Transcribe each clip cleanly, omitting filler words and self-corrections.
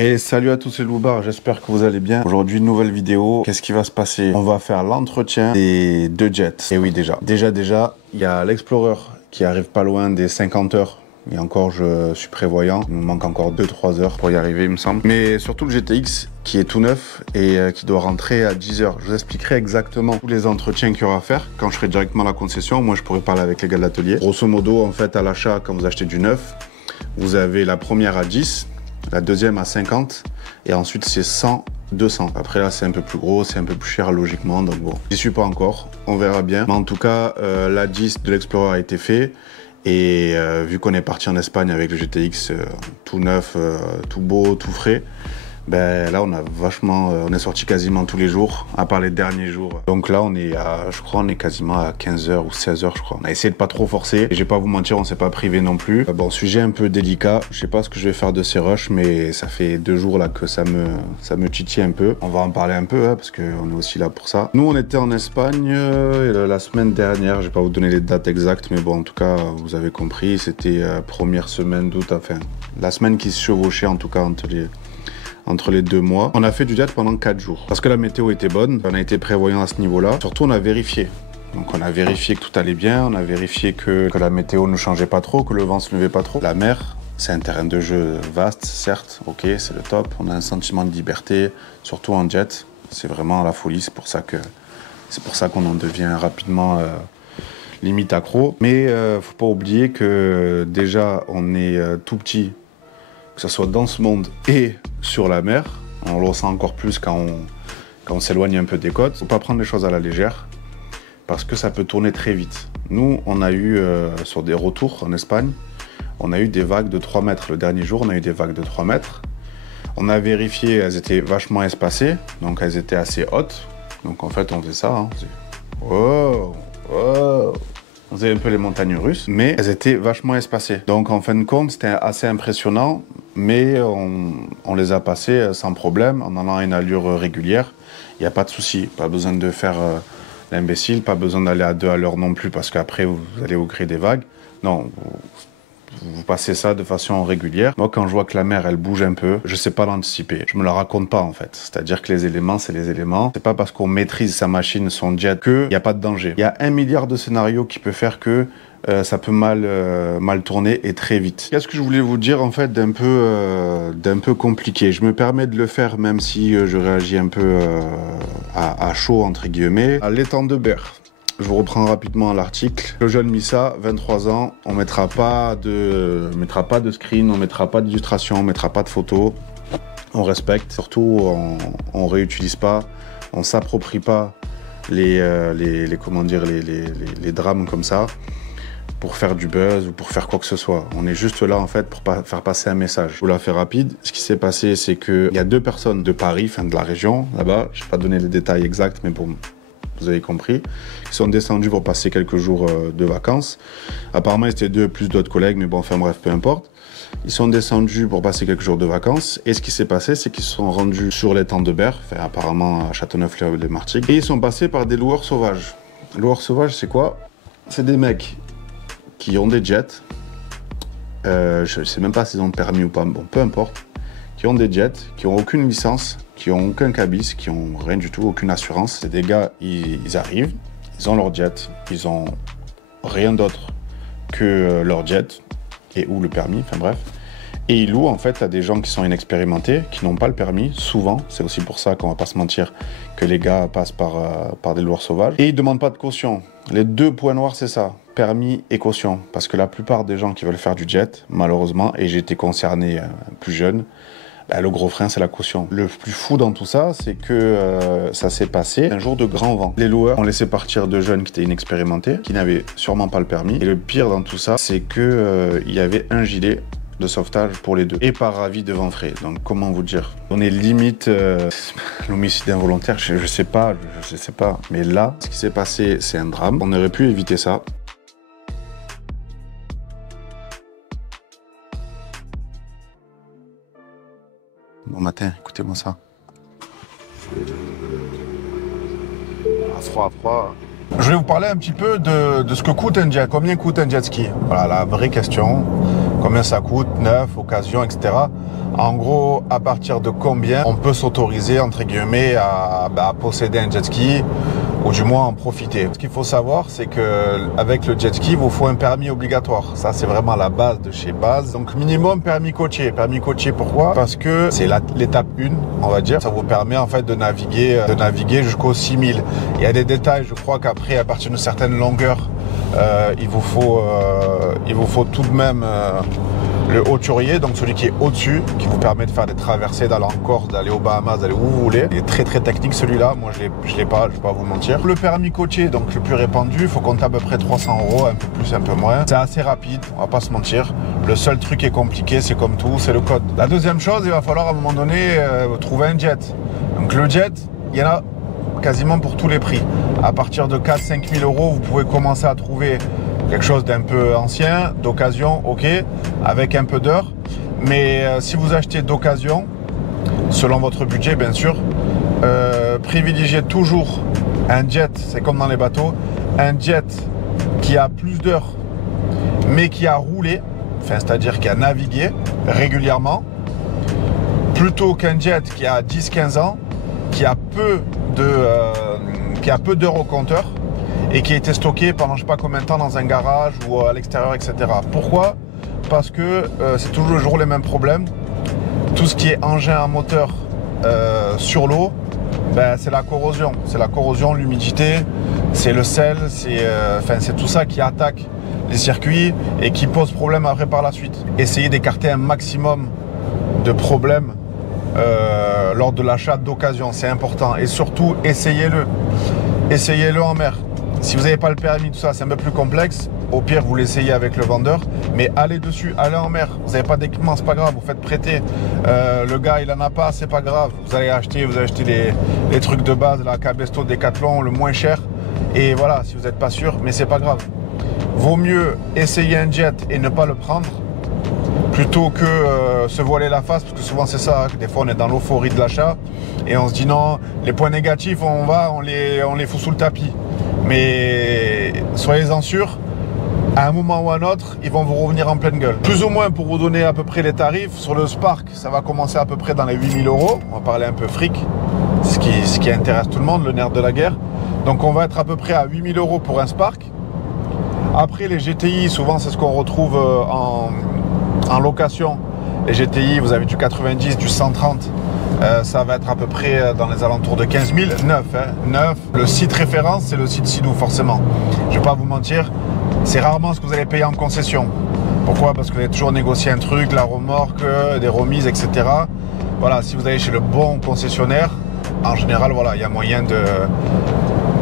Et salut à tous les loupards, j'espère que vous allez bien. Aujourd'hui, nouvelle vidéo. Qu'est-ce qui va se passer? On va faire l'entretien des deux jets. Et oui, déjà, il y a l'Explorer qui arrive pas loin des 50 heures. Et encore, je suis prévoyant. Il nous manque encore 2-3 heures pour y arriver, il me semble. Mais surtout le GTX qui est tout neuf et qui doit rentrer à 10 heures. Je vous expliquerai exactement tous les entretiens qu'il y aura à faire quand je serai directement à la concession. Moi, je pourrai parler avec les gars de l'atelier. Grosso modo, en fait, à l'achat, quand vous achetez du neuf, vous avez la première à 10. La deuxième à 50 et ensuite c'est 100, 200. Après là c'est un peu plus gros, c'est un peu plus cher logiquement, donc bon, j'y suis pas encore, on verra bien. Mais en tout cas, la 10 de l'Explorer a été fait et vu qu'on est parti en Espagne avec le GTX tout neuf, tout beau, tout frais, ben là on a vachement, on est sorti quasiment tous les jours, à part les derniers jours. Donc là on est à, je crois on est quasiment à 15h ou 16h je crois. On a essayé de pas trop forcer, et je vais pas vous mentir, on s'est pas privé non plus. Bon, sujet un peu délicat, je sais pas ce que je vais faire de ces rushs, mais ça fait 2 jours là que ça me titille un peu. On va en parler un peu, hein, parce qu'on est aussi là pour ça. Nous on était en Espagne la semaine dernière, je vais pas vous donner les dates exactes, mais bon en tout cas vous avez compris, c'était première semaine d'août, enfin la semaine qui se chevauchait en tout cas entre les 2 mois. On a fait du jet pendant 4 jours. Parce que la météo était bonne, on a été prévoyant à ce niveau-là. Surtout, on a vérifié. Donc on a vérifié que tout allait bien, on a vérifié que la météo ne changeait pas trop, que le vent se levait pas trop. La mer, c'est un terrain de jeu vaste, certes, ok, c'est le top. On a un sentiment de liberté, surtout en jet. C'est vraiment la folie, c'est pour ça qu'on en devient rapidement limite accro. Mais faut pas oublier que déjà, on est tout petit, que ce soit dans ce monde et sur la mer. On le ressent encore plus quand on s'éloigne un peu des côtes. Faut pas prendre les choses à la légère parce que ça peut tourner très vite. Nous, on a eu, sur des retours en Espagne, on a eu des vagues de 3 mètres. Le dernier jour, on a eu des vagues de 3 mètres. On a vérifié, elles étaient vachement espacées, donc elles étaient assez hautes. Donc en fait, on faisait ça. Hein. Oh, oh. On faisait un peu les montagnes russes, mais elles étaient vachement espacées. Donc en fin de compte, c'était assez impressionnant, mais on les a passées sans problème, en allant à une allure régulière. Il n'y a pas de souci, pas besoin de faire l'imbécile, pas besoin d'aller à 2 à l'heure non plus, parce qu'après vous allez vous créer des vagues. Non, vous passez ça de façon régulière. Moi, quand je vois que la mer, elle bouge un peu, je sais pas l'anticiper. Je me la raconte pas, en fait. C'est-à-dire que les éléments, c'est les éléments. C'est pas parce qu'on maîtrise sa machine, son jet, qu'il n'y a pas de danger. Il y a 1 milliard de scénarios qui peut faire que ça peut mal tourner et très vite. Qu'est-ce que je voulais vous dire, en fait, d'un peu compliqué? Je me permets de le faire, même si je réagis un peu à chaud, entre guillemets. À l'étang de Berre. Je vous reprends rapidement l'article. Le jeune Missa, 23 ans, on mettra pas de screen, on mettra pas d'illustration, on mettra pas de photos. On respecte, surtout on réutilise pas, on s'approprie pas les drames comme ça pour faire du buzz ou pour faire quoi que ce soit. On est juste là en fait pour faire passer un message. Je vous la fais rapide. Ce qui s'est passé, c'est qu'il y a 2 personnes de Paris, enfin de la région, là-bas, je vais pas donner les détails exacts, mais bon, vous avez compris, ils sont descendus pour passer quelques jours de vacances. Apparemment, ils étaient 2 plus d'autres collègues, mais bon, enfin bref, peu importe. Ils sont descendus pour passer quelques jours de vacances, et ce qui s'est passé, c'est qu'ils se sont rendus sur l'étang de Berre, enfin, apparemment à Châteauneuf-les-Martigues, et ils sont passés par des loueurs sauvages. Loueurs sauvages, c'est quoi? C'est des mecs qui ont des jets, je sais même pas s'ils ont le permis ou pas, bon, peu importe, qui ont des jets, qui ont aucune licence, qui ont aucun cabis, qui ont rien du tout, aucune assurance. C'est des gars, ils arrivent, ils ont leur jet, ils ont rien d'autre que leur jet et ou le permis, enfin bref. Et ils louent en fait à des gens qui sont inexpérimentés, qui n'ont pas le permis, souvent. C'est aussi pour ça qu'on va pas se mentir que les gars passent par des loueurs sauvages. Et ils demandent pas de caution. Les 2 points noirs, c'est ça, permis et caution. Parce que la plupart des gens qui veulent faire du jet, malheureusement, et j'ai été concerné plus jeune, le gros frein, c'est la caution. Le plus fou dans tout ça, c'est que ça s'est passé un jour de grand vent. Les loueurs ont laissé partir 2 jeunes qui étaient inexpérimentés, qui n'avaient sûrement pas le permis. Et le pire dans tout ça, c'est que il y avait un gilet de sauvetage pour les 2. Et par avis de vent frais. Donc comment vous dire? On est limite l'homicide involontaire, je sais pas. Mais là, ce qui s'est passé, c'est un drame. On aurait pu éviter ça. Bon matin, écoutez-moi ça. À froid. Je voulais vous parler un petit peu de ce que coûte un jet. Combien coûte un jet ski? Voilà, la vraie question. Combien ça coûte, neuf, occasion, etc. En gros, à partir de combien on peut s'autoriser, entre guillemets, à posséder un jet ski ou du moins en profiter. Ce qu'il faut savoir, c'est qu'avec le jet ski, il vous faut un permis obligatoire. Ça, c'est vraiment la base de chez base. Donc, minimum permis côtier. Permis côtier, pourquoi? Parce que c'est l'étape 1, on va dire. Ça vous permet en fait de naviguer jusqu'aux 6000. Il y a des détails, je crois qu'après, à partir d'une certaine longueur, il vous faut tout de même le hauturier, donc celui qui est au-dessus, qui vous permet de faire des traversées, d'aller en Corse, d'aller aux Bahamas, d'aller où vous voulez. Il est très très technique celui-là, moi je l'ai pas, je vais pas vous mentir. Le permis côtier, donc le plus répandu, il faut compter à peu près 300 €, un peu plus, un peu moins. C'est assez rapide, on va pas se mentir. Le seul truc qui est compliqué, c'est comme tout, c'est le code. La deuxième chose, il va falloir à un moment donné trouver un jet. Donc le jet, il y en a quasiment pour tous les prix. À partir de 4-5 000 €, vous pouvez commencer à trouver quelque chose d'un peu ancien, d'occasion, ok, avec un peu d'heures. Mais si vous achetez d'occasion, selon votre budget bien sûr, privilégiez toujours un jet, c'est comme dans les bateaux, un jet qui a plus d'heures, mais qui a roulé, enfin, c'est-à-dire qui a navigué régulièrement, plutôt qu'un jet qui a 10-15 ans, qui a peu d'heures au compteur, et qui a été stocké pendant je sais pas combien de temps dans un garage ou à l'extérieur, etc. Pourquoi? Parce que c'est toujours les mêmes problèmes. Tout ce qui est engin à moteur sur l'eau, ben, c'est la corrosion. C'est la corrosion, l'humidité, c'est le sel, c'est tout ça qui attaque les circuits et qui pose problème après par la suite. Essayez d'écarter un maximum de problèmes lors de l'achat d'occasion, c'est important. Et surtout, essayez-le. Essayez-le en mer. Si vous n'avez pas le permis, tout ça, c'est un peu plus complexe. Au pire, vous l'essayez avec le vendeur. Mais allez dessus, allez en mer. Vous n'avez pas d'équipement, c'est pas grave. Vous faites prêter. Le gars, il en a pas, c'est pas grave. Vous allez acheter les trucs de base, la Cabestos, Decathlon, le moins cher. Et voilà, si vous n'êtes pas sûr, mais c'est pas grave. Vaut mieux essayer un jet et ne pas le prendre plutôt que se voiler la face, parce que souvent c'est ça. Des fois, on est dans l'euphorie de l'achat et on se dit non, les points négatifs, on les fout sous le tapis. Mais soyez-en sûrs, à un moment ou à un autre, ils vont vous revenir en pleine gueule. Plus ou moins, pour vous donner à peu près les tarifs, sur le Spark, ça va commencer à peu près dans les 8 000 €. On va parler un peu fric, ce qui intéresse tout le monde, le nerf de la guerre. Donc on va être à peu près à 8 000 € pour un Spark. Après, les GTI, souvent c'est ce qu'on retrouve en location. Les GTI, vous avez du 90, du 130. Ça va être à peu près dans les alentours de 15 000, neuf. Le site référence, c'est le site Sidou, forcément. Je ne vais pas vous mentir, c'est rarement ce que vous allez payer en concession. Pourquoi? Parce que vous allez toujours négocier un truc, la remorque, des remises, etc. Voilà, si vous allez chez le bon concessionnaire, en général, voilà, il y a moyen de...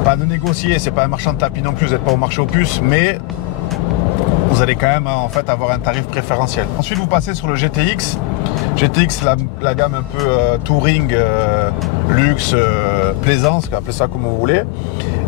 Pas de négocier, c'est pas un marchand de tapis non plus, vous n'êtes pas au marché aux puces, mais vous allez quand même en fait avoir un tarif préférentiel. Ensuite, vous passez sur le GTX. GTX, la gamme un peu touring, luxe, plaisance, appelez ça comme vous voulez.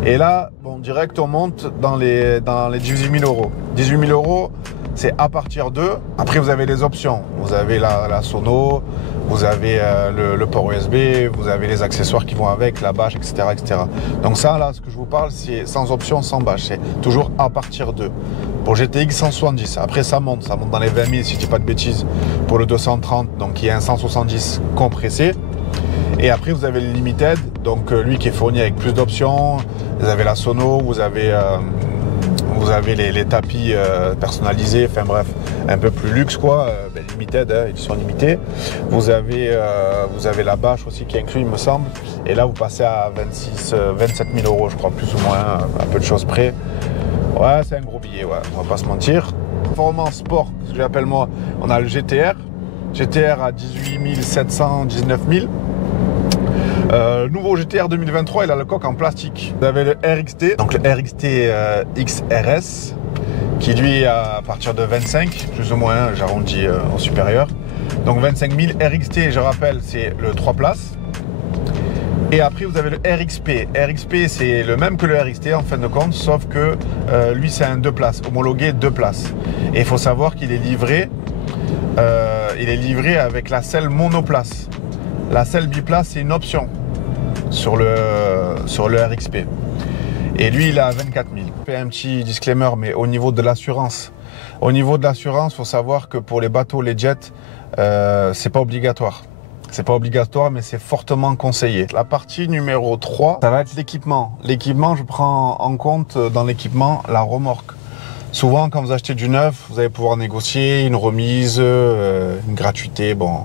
Et là, bon, direct, on monte dans les 18 000 €. 18 000 €, c'est à partir de. Après, vous avez les options. Vous avez la sono, vous avez le port USB, vous avez les accessoires qui vont avec, la bâche, etc., etc. Donc ça, là, ce que je vous parle, c'est sans option, sans bâche. C'est toujours à partir de. Pour GTX 170, après ça monte dans les 20 000 si je dis pas de bêtises pour le 230, donc il y a un 170 compressé. Et après vous avez le Limited, donc lui qui est fourni avec plus d'options. Vous avez la sono, vous avez les tapis personnalisés, enfin bref, un peu plus luxe quoi, Limited, hein, édition limitée. Vous avez la bâche aussi qui est inclus il me semble. Et là vous passez à 27 000 € je crois, plus ou moins, à peu de choses près. Ouais, c'est un gros billet, ouais, on va pas se mentir. Performance sport, ce que j'appelle moi, on a le GTR. GTR à 18 700, 19 000. Nouveau GTR 2023, il a le coque en plastique. Vous avez le RXT, donc le RXT XRS, qui lui à partir de 25, plus ou moins, j'arrondis en supérieur. Donc 25 000 RXT, je rappelle, c'est le 3 places. Et après, vous avez le RXP. RXP, c'est le même que le RXT en fin de compte, sauf que lui, c'est un 2 places, homologué 2 places. Et il faut savoir qu'il est livré avec la selle monoplace. La selle biplace, c'est une option sur le RXP. Et lui, il est à 24 000. Je fais un petit disclaimer, mais au niveau de l'assurance, Au niveau de l'assurance, il faut savoir que pour les bateaux, les jets, c'est pas obligatoire. C'est pas obligatoire, mais c'est fortement conseillé. La partie numéro 3, ça va être l'équipement. L'équipement, je prends en compte dans l'équipement la remorque. Souvent, quand vous achetez du neuf, vous allez pouvoir négocier une remise, une gratuité. Bon,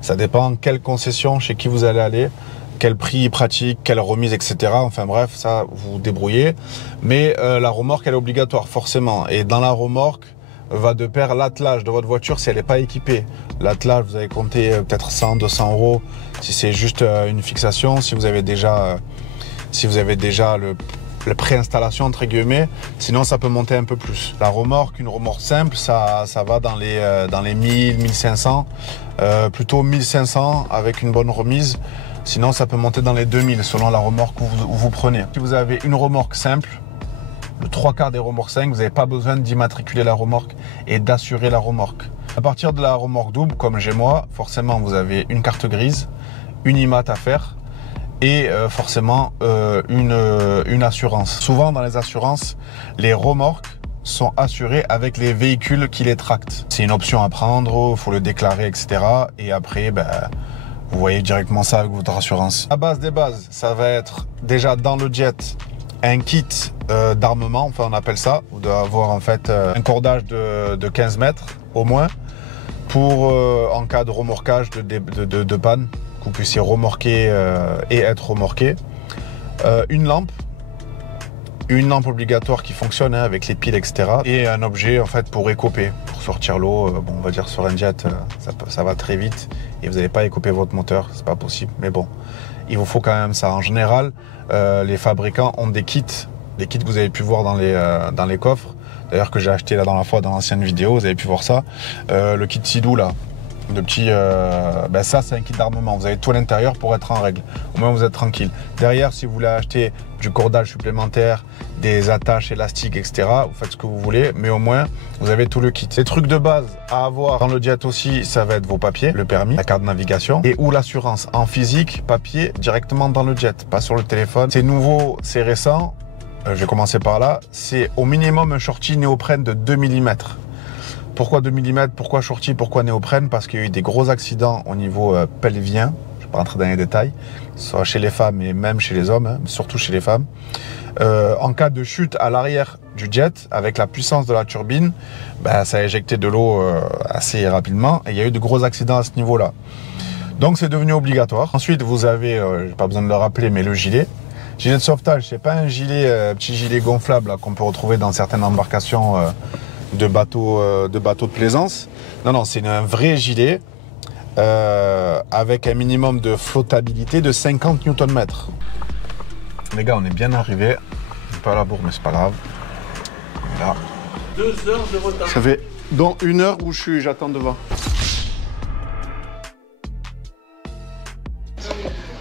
ça dépend quelle concession, chez qui vous allez aller, quel prix pratique, quelle remise, etc. Enfin bref, ça, vous vous débrouillez. Mais la remorque, elle est obligatoire, forcément. Et dans la remorque, va de pair l'attelage de votre voiture si elle n'est pas équipée. L'attelage, vous allez compter peut-être 100, 200 euros si c'est juste une fixation, si vous avez déjà le préinstallation entre guillemets, sinon ça peut monter un peu plus. La remorque, une remorque simple, ça va dans les 1000, 1500, plutôt 1500 avec une bonne remise, sinon ça peut monter dans les 2000 selon la remorque où vous prenez. Si vous avez une remorque simple, le 3/4 des remorques 5, vous n'avez pas besoin d'immatriculer la remorque et d'assurer la remorque. À partir de la remorque double, comme j'ai moi, forcément vous avez une carte grise, une IMAT à faire et forcément une assurance. Souvent dans les assurances, les remorques sont assurées avec les véhicules qui les tractent. C'est une option à prendre, il faut le déclarer, etc. Et après, vous voyez directement ça avec votre assurance. La base des bases, ça va être déjà dans le jet, un kit d'armement, enfin on appelle ça. Vous devez avoir en fait un cordage de 15 mètres au moins pour en cas de remorquage de panne, que vous puissiez remorquer et être remorqué. Une lampe obligatoire qui fonctionne avec les piles, etc. Et un objet en fait pour écoper, pour sortir l'eau. Bon, on va dire sur un jet, ça va très vite et vous n'allez pas écoper votre moteur, c'est pas possible. Mais bon, il vous faut quand même ça. En général, les fabricants ont des kits que vous avez pu voir dans les coffres. D'ailleurs que j'ai acheté la dernière fois dans l'ancienne vidéo, vous avez pu voir ça. Le kit Sidou là, de petits, ça c'est un kit d'armement. Vous avez tout à l'intérieur pour être en règle. Au moins vous êtes tranquille. Derrière, si vous voulez acheter du cordage supplémentaire, des attaches élastiques, etc., vous faites ce que vous voulez, mais au moins vous avez tout le kit. Les trucs de base à avoir dans le jet aussi, ça va être vos papiers, le permis, la carte de navigation et ou l'assurance en physique, papier, directement dans le jet, pas sur le téléphone. C'est nouveau, c'est récent. Je vais commencer par là. C'est au minimum un shorty néoprène de 2 mm. Pourquoi 2 mm? Pourquoi shorty? Pourquoi néoprène? Parce qu'il y a eu des gros accidents au niveau pelvien. Je ne vais pas rentrer dans les détails, soit chez les femmes et même chez les hommes, hein, mais surtout chez les femmes. En cas de chute à l'arrière du jet, avec la puissance de la turbine, ça a éjecté de l'eau assez rapidement et il y a eu de gros accidents à ce niveau-là. Donc c'est devenu obligatoire. Ensuite, vous avez, j'ai pas besoin de le rappeler, mais le gilet. Gilet de sauvetage, c'est pas un gilet, petit gilet gonflable qu'on peut retrouver dans certaines embarcations de bateaux de plaisance. Non, c'est un vrai gilet avec un minimum de flottabilité de 50 Nm. Les gars, on est bien arrivés. C'est pas à la bourre, mais c'est pas grave. Là. 2 heures de retard. Ça fait donc 1 heure où j'attends devant.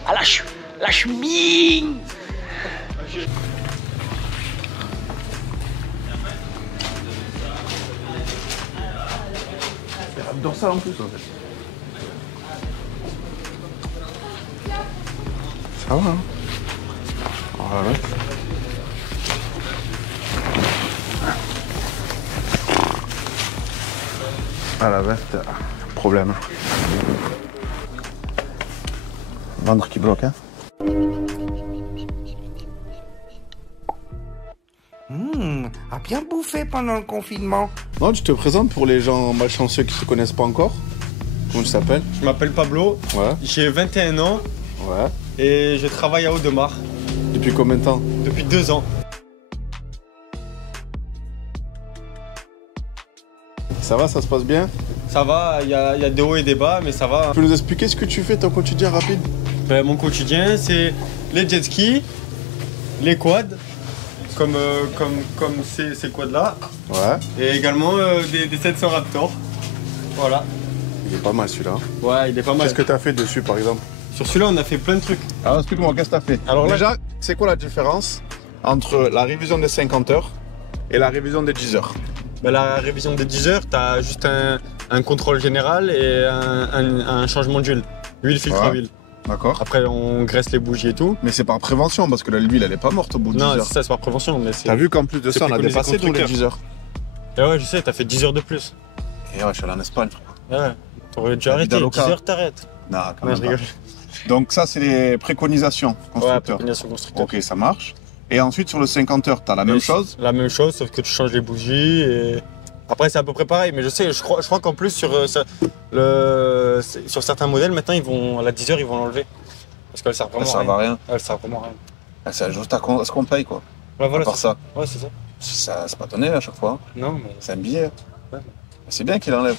Ah, la chemise. Dorsal en plus en fait. Ça va hein. Voilà. Ah la veste, problème. Ventre qui bloque hein. A bien bouffé pendant le confinement. Non, tu te présentes pour les gens malchanceux qui ne se connaissent pas encore. Comment tu t'appelles? Je m'appelle Pablo, Ouais. j'ai 21 ans Ouais. et je travaille à Audemars Depuis combien de temps? depuis 2 ans. Ça va, ça se passe bien? Ça va, il y a des hauts et des bas, mais ça va. Tu peux nous expliquer ce que tu fais, ton quotidien rapide? Mon quotidien, c'est les jet skis, les quads, comme ces quads-là, Ouais. et également des 700 Raptor. Voilà. Il est pas mal celui-là. Ouais, il est pas mal. Qu'est-ce que tu as fait dessus par exemple? Sur celui-là, on a fait plein de trucs. Alors explique-moi, qu'est-ce que tu as fait? Alors là- déjà, c'est quoi la différence entre la révision des 50 heures et la révision des 10 heures? La révision des 10 heures, tu as juste un contrôle général et un changement d'huile. Huile, filtre à Ouais. huile. D'accord. Après, on graisse les bougies et tout. Mais c'est par prévention parce que l'huile elle est pas morte au bout de 10 Non, heures. c'est ça, c'est par prévention. Mais c'est... T'as vu qu'en plus de c'est ça, on a préconisé dépassé tous les constructeur. 10 heures. Et ouais, je sais, t'as fait 10 heures de plus. Et ouais, je suis allé en Espagne. Ouais, t'aurais dû La arrêter. vida 10 loca. heures, t'arrêtes. Non, quand Non, même je pas. rigole. Donc ça, c'est les préconisations Ouais, constructeurs. préconisation constructeur. Ok, ça marche. Et ensuite, sur le 50 heures, tu as la même chose. La même chose, sauf que tu changes les bougies et... Après, c'est à peu près pareil, mais je sais, je crois qu'en plus, sur certains modèles, maintenant, à la 10 heures, ils vont l'enlever. Parce qu'elle sert vraiment Ça à va rien. rien. Elle sert vraiment à rien. C'est juste à ce qu'on paye, quoi. Ouais, voilà, à part c'est ça. Ouais, c'est ça. C'est pas donné à chaque fois. Non, mais... C'est un billet. Ouais. C'est bien qu'il enlève.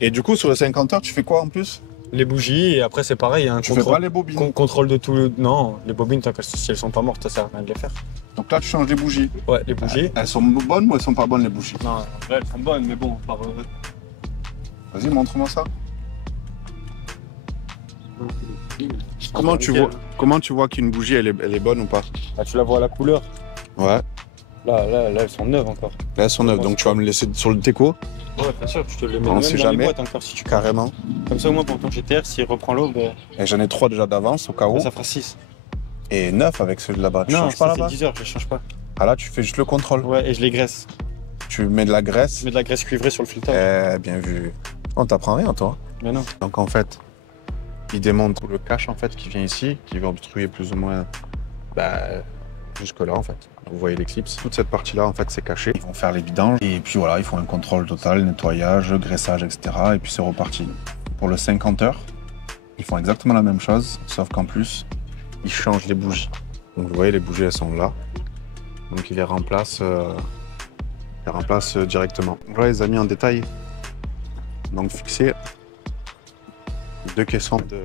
Et du coup, sur le 50 heures, tu fais quoi en plus? Les bougies, et après, c'est pareil, il y a un Tu fais pas les bobines. contrôle de tout le... Non, les bobines, tant que si elles sont pas mortes, ça sert à rien de les faire. Donc là, tu changes les bougies. Ouais, les bougies. Elles sont bonnes ou elles sont pas bonnes, les bougies? Non, elles sont bonnes, mais bon, par... Vas-y, montre-moi ça. Comment tu vois qu'une bougie, elle est bonne ou pas? Ah, tu la vois à la couleur. Ouais. Là, elles sont neuves encore. Là, elles sont neuves, donc tu vas me laisser sur le déco. Ouais, bien sûr, tu te les mets On même sait dans jamais. les boîtes encore si tu veux. Carrément. Comme ça, au moins, pour ton GTR, s'il reprend l'eau, ben, Et j'en ai 3 déjà d'avance au cas où. ça fera 6. Et 9 avec ceux de là-bas. Tu Non, changes pas ça, c'est là-bas? 10 heures, je les change pas. Ah là, tu fais juste le contrôle. Ouais, et je les graisse. Tu mets de la graisse. Je mets de la graisse cuivrée sur le filtre. Bien vu. On t'apprend rien, toi. Mais non. Donc en fait, il démontre le cache en fait qui vient ici, qui va obstruer plus ou moins jusque là en fait. Vous voyez l'éclipse. Toute cette partie-là en fait c'est caché. Ils vont faire les vidanges et puis voilà, ils font un contrôle total, nettoyage, graissage, etc. Et puis c'est reparti. Pour le 50 heures, ils font exactement la même chose, sauf qu'en plus, ils changent les bougies. Donc vous voyez les bougies elles sont là. Donc ils les remplacent, directement. Voilà les amis en détail. Donc fixé 2 caissons de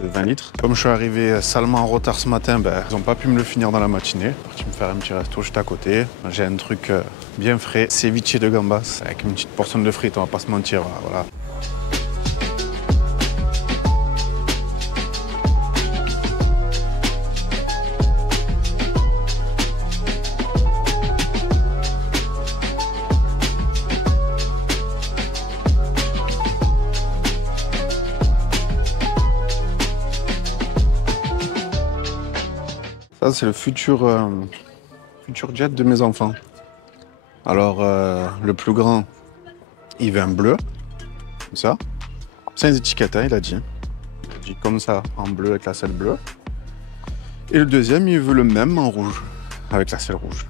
20 litres. Comme je suis arrivé salement en retard ce matin, ils n'ont pas pu me le finir dans la matinée. Je suis parti me faire un petit resto juste à côté. J'ai un truc bien frais, ceviche de gambas avec une petite portion de frites, on va pas se mentir. Voilà. Ça, c'est le futur jet de mes enfants. Alors, le plus grand, il veut un bleu, comme ça. Sans les étiquettes, hein, il a dit. Il a dit comme ça, en bleu, avec la selle bleue. Et le deuxième, il veut le même en rouge, avec la selle rouge.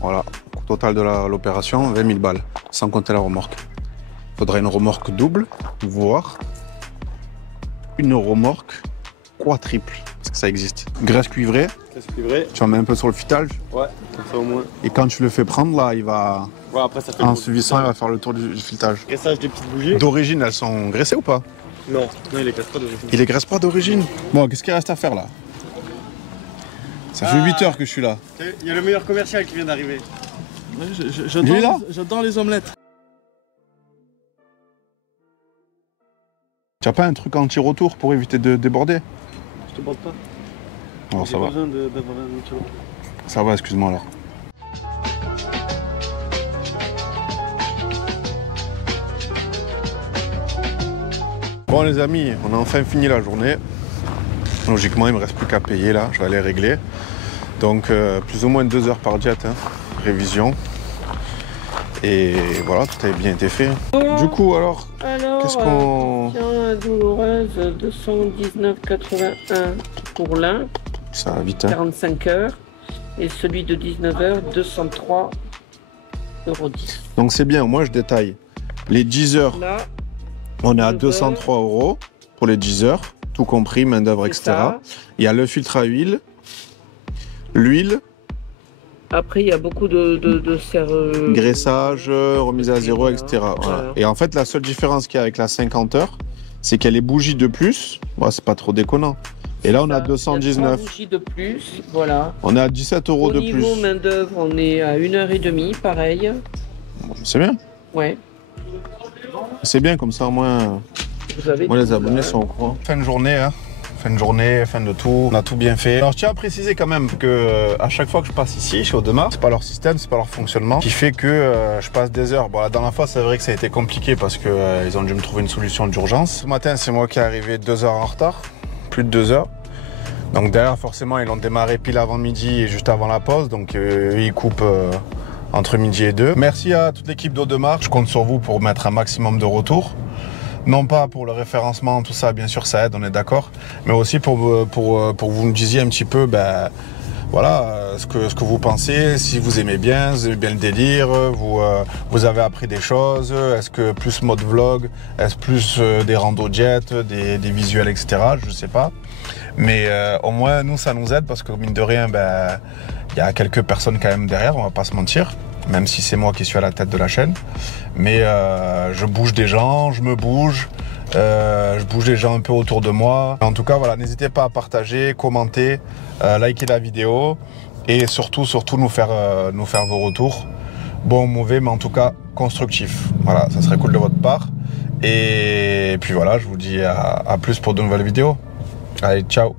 Voilà, coût total de l'opération, 20 000 balles, sans compter la remorque. Il faudrait une remorque double, voire une remorque quadruple. Parce que ça existe. Graisse cuivrée. Graisse cuivrée. Tu en mets un peu sur le filetage. Ouais, comme ça au moins. Et quand tu le fais prendre, là, il va. Ouais, après ça fait En suivissant, il va faire le tour du filetage. Graissage des petites bougies. D'origine, elles sont graissées ou pas? Non, il les graisse pas d'origine. Il les graisse pas d'origine? Bon, qu'est-ce qu'il reste à faire là? Ça fait 8 heures que je suis là. Il y a le meilleur commercial qui vient d'arriver. J'adore les omelettes. Tu as pas un truc anti-retour pour éviter de déborder? Je te borde pas. Non, ça J'ai va. besoin d'avoir un autre. Ça va, excuse-moi alors. Bon les amis, on a enfin fini la journée. Logiquement, il me reste plus qu'à payer là, je vais aller régler. Donc plus ou moins 2 heures par jet, hein, révision. Et voilà, tout a bien été fait. Du coup alors, qu'est-ce qu'on... douloureuse, 219,81 pour l'un, Ça va vite, hein. 45 heures. Et celui de 19 heures, 203,10 €. Donc c'est bien, moi je détaille. Les 10 heures, Là, on est à 9 203 € pour les 10 heures, tout compris, main d'œuvre, c'est etc. ça. Il y a le filtre à huile, l'huile, Après, il y a beaucoup de serre... graissage, remise à zéro, etc. Voilà. Voilà. Et en fait, la seule différence qu'il y a avec la 50 heures, c'est qu'il y a les bougies de plus. Bon, c'est pas trop déconnant. Et là, on a 219. bougies de plus, voilà. On est à 17 € Au de niveau plus. main d'œuvre, on est à 1h30, pareil. Bon, c'est bien. Ouais. C'est bien, comme ça, au moins, Vous avez moi, les tout, abonnés là. sont au courant. Fin de journée, hein. Fin de journée, fin de tout, on a tout bien fait. Alors je tiens à préciser quand même que à chaque fois que je passe ici, chez Audemars, c'est pas leur système, c'est pas leur fonctionnement qui fait que je passe des heures. Bon, la dernière fois, c'est vrai que ça a été compliqué parce que ils ont dû me trouver une solution d'urgence. Ce matin, c'est moi qui est arrivé 2 heures en retard, plus de 2 heures. Donc derrière, forcément, ils l'ont démarré pile avant midi et juste avant la pause. Donc ils coupent entre midi et 2. Merci à toute l'équipe d'Audemars. Je compte sur vous pour mettre un maximum de retours. Non pas pour le référencement, tout ça, bien sûr, ça aide, on est d'accord. Mais aussi pour vous me disiez un petit peu, ben, voilà, ce que vous pensez, si vous aimez bien le délire, vous avez appris des choses, est-ce que plus mode vlog, est-ce plus des rando jet, des visuels, etc. Je sais pas. Mais au moins, nous, ça nous aide parce que mine de rien, ben, il y a quelques personnes quand même derrière, on va pas se mentir. Même si c'est moi qui suis à la tête de la chaîne. Mais je bouge des gens, je me bouge, je bouge les gens un peu autour de moi. En tout cas, voilà, n'hésitez pas à partager, commenter, liker la vidéo et surtout nous faire vos retours. Bon, mauvais, mais en tout cas constructif. Voilà, ça serait cool de votre part. Et puis voilà, je vous dis à plus pour de nouvelles vidéos. Allez, ciao!